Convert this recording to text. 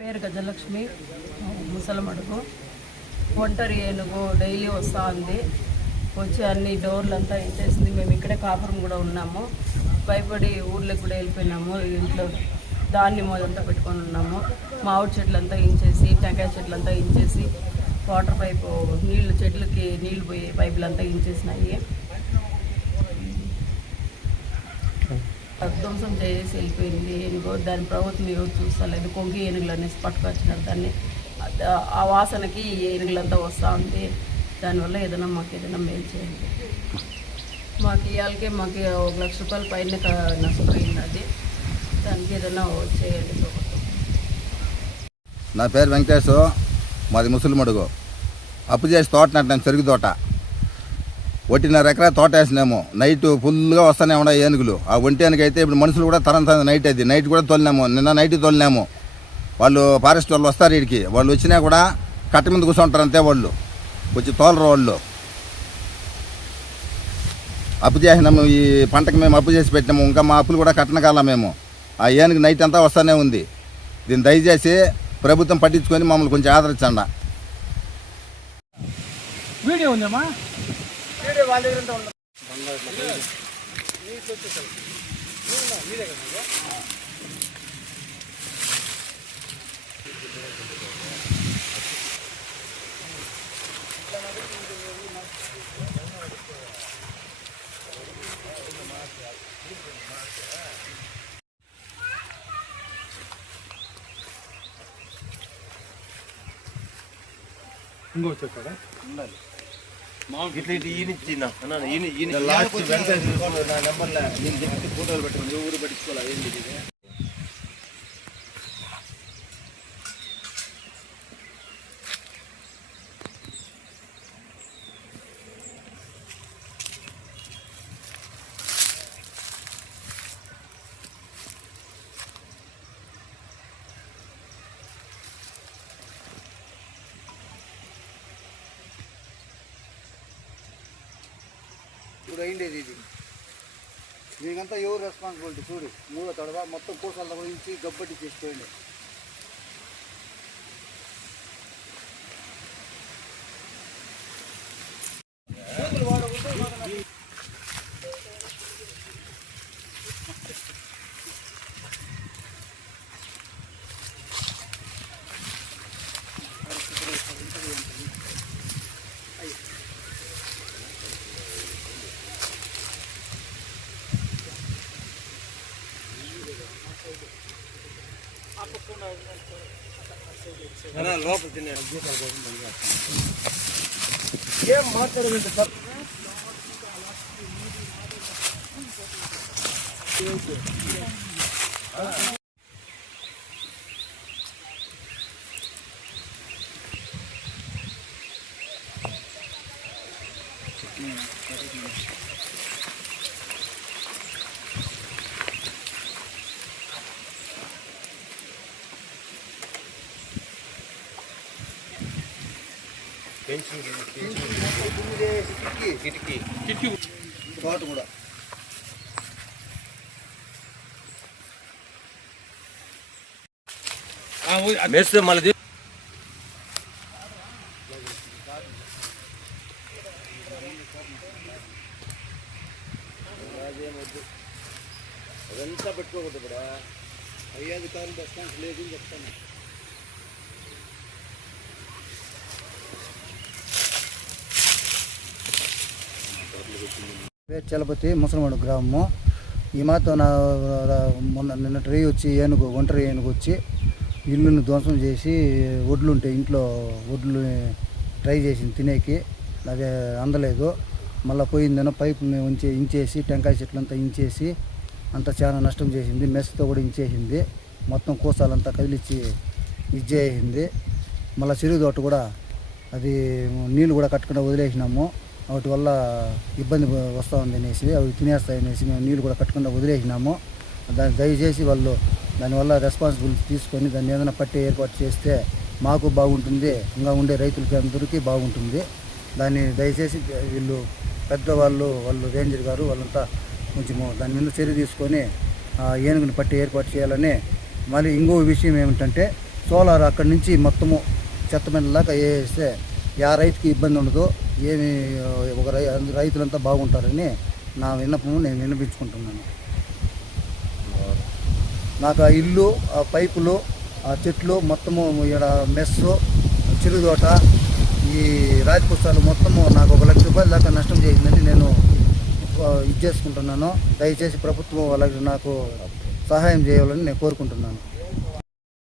పేరు గజలక్ష్మి, ముసలమడుగు. ఒంటరి ఏనుగు డైలీ వస్తూ ఉంది. వచ్చి అన్ని డోర్లంతా ఇచ్చేసింది. మేము ఇక్కడే కాపురం కూడా ఉన్నాము. భయపడి ఊర్లోకి కూడా వెళ్ళిపోయినాము. ఇంట్లో ధాన్యం అదంతా పెట్టుకొని ఉన్నాము. మామిడి చెట్లంతా ఇంచేసి, టెంకాయ చెట్లంతా ఇంచేసి, వాటర్ పైపు నీళ్లు చెట్లకి నీళ్లు పోయే పైపులంతా ఇంచేసినాయి. ధ్వంసం చేసి వెళ్ళిపోయింది ఏనుగు. దాని ప్రభుత్వం ఎవరు చూస్తలేదు. కొంగి ఏనుగులు అనేసి పట్టుకొచ్చినారు దాన్ని. ఆ వాసనకి ఏనుగులంతా వస్తూ ఉంది. దానివల్ల మాకు ఏదైనా మేలు చేయండి. మాకు ఇవాళకే మాకు 1 లక్ష రూపాయల పైన నష్టపోయింది. అది దానికి ఏదైనా చేయండి ప్రభుత్వం. నా పేరు వెంకటేశ్, మాది ముసలిమడుగు. అప్పు చేసి తోట నాటినాం, చెరుకు తోట. 1.5 ఎకరా తోట వేసినాము. నైట్ ఫుల్గా వస్తూనే ఉన్నాయి ఏనుగులు. ఆ ఒంటేనుగు అయితే ఇప్పుడు మనుషులు కూడా తరంత నైట్ అది నైట్ కూడా తోలినాము. నిన్న నైట్ తోలినాము. వాళ్ళు ఫారెస్ట్ వాళ్ళు వస్తారు వీడికి. వాళ్ళు వచ్చినా కూడా కట్ట మీద కూర్చుంటారు అంతే. వాళ్ళు వచ్చి తోలరు. వాళ్ళు అప్పు చేసినాము. ఈ పంటకు మేము అప్పు చేసి పెట్టినాము. ఇంకా మా అప్పులు కూడా కట్టనకాల మేము. ఆ ఏనుగు నైట్ అంతా వస్తూనే ఉంది. దీన్ని దయచేసి ప్రభుత్వం పట్టించుకొని మమ్మల్ని కొంచెం ఆదరించండి. వీడియో ఉందమ్మా, వీడియో వాళ్ళ దగ్గర ఉండదు. ఇంకో చెప్పాడా ఉండాలి. ఇట్లా ఈయన లాస్ట్ నా నెంబర్లో నేను చెప్పి ఫోటోలు పెట్టుకుని ఊరు పట్టించుకోవాలి. ఏంటి ఇది ఇప్పుడు అయిండేది ఇది. మీకంతా ఎవరు రెస్పాన్సిబిలిటీ చూడు. 3వ తడవ మొత్తం కూసాల గురించి గబ్బట్టి చేసుకోండి. లోపల తినే ఏం మాట్లాడలేదు సార్. కిటికీ తోట కూడా మెస్ మళ్ళీ అదంతా పెట్టుకోకూడదు. కూడా అధికారులు రెస్పాన్స్ లేదు అని చెప్తాను. పేరు చలపతి, ముసలమడు గ్రామము. ఈ మాతో నిన్నటి రేయి వచ్చి ఒంటరి ఏనుగు వచ్చి ఇల్లుని ధ్వంసం చేసి వడ్లు ఉంటే ఇంట్లో వడ్లు ట్రై చేసింది తినేకి. అది అందలేదు. మళ్ళీ పోయిందేనో పైపు మేము ఇంచేసి టెంకాయ చెట్లంతా ఇంచేసి అంతా చాలా నష్టం చేసింది. మెస్తో కూడా ఇంచేసింది. మొత్తం కూసాలంతా కదిలిచ్చి ఇచ్చేసింది. మళ్ళీ చెరుకు తోట కూడా అది నీళ్ళు కూడా కట్టకుండా వదిలేసినాము. వాటి వల్ల ఇబ్బంది వస్తూ ఉంది అనేసి అవి తినేస్తాయనేసి మేము నీళ్ళు కూడా కట్టకుండా వదిలేసినాము. దాన్ని దయచేసి వాళ్ళు దానివల్ల రెస్పాన్సిబిలిటీ తీసుకొని దాన్ని ఏదైనా పట్టే ఏర్పాటు చేస్తే మాకు బాగుంటుంది, ఇంకా ఉండే రైతులకి అందరికీ బాగుంటుంది. దాన్ని దయచేసి వీళ్ళు పెద్దవాళ్ళు రేంజర్ గారు వాళ్ళంతా కొంచెము దాని మీద చర్య తీసుకొని ఏనుగుని పట్టి ఏర్పాటు చేయాలని. మళ్ళీ ఇంకో విషయం ఏమిటంటే సోలార్ అక్కడి నుంచి మొత్తము చెత్తమెండలాగా వేస్తే యా రైతుకి ఇబ్బంది ఉండదు, ఏమి ఒక రైతులంతా బాగుంటారని నా విన్నపము నేను విన్నపించుకుంటున్నాను. నాకు ఆ ఇల్లు, ఆ పైపులు, ఆ చెట్లు మొత్తము, ఇక్కడ మెస్సు, చిరుదోట, ఈ రాజపుస్తాలు మొత్తము నాకు 1 లక్ష రూపాయల దాకా నష్టం చేసిందని నేను ఇది చేసుకుంటున్నాను. దయచేసి ప్రభుత్వం వాళ్ళకి నాకు సహాయం చేయాలని నేను కోరుకుంటున్నాను.